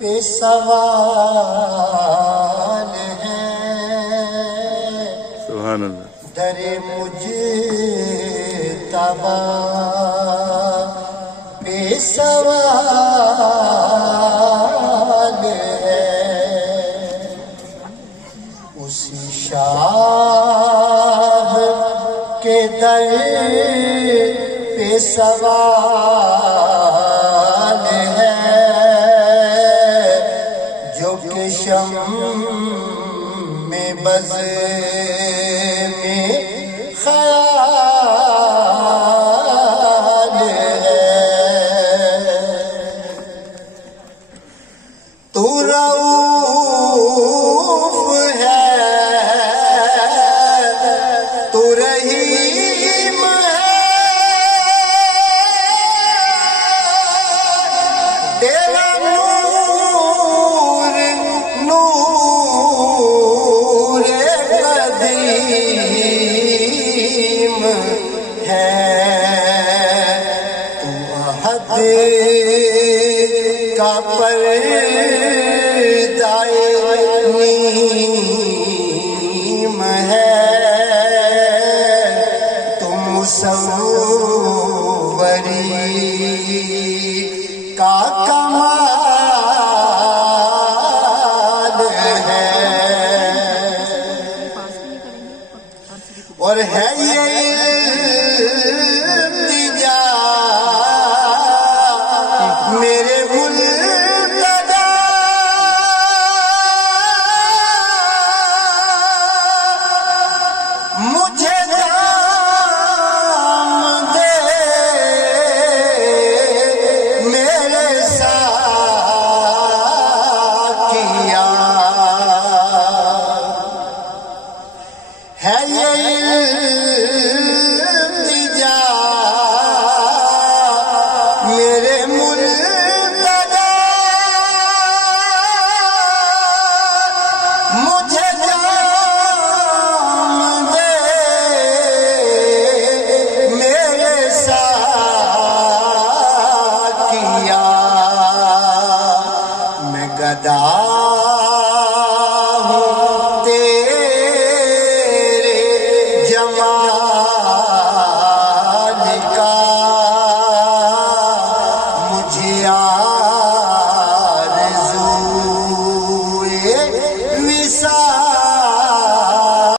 پہ سوال ہے، سبحان اللہ. در مجتبی پہ سوال ہے، اسی شاہ کے در پہ سوال ہے، جو کہ شمع بز میں خیال ہے. تو رؤوف ہے، تو رحیم ہے، تیرا نور نور قدیم ہے. تو احد کا پر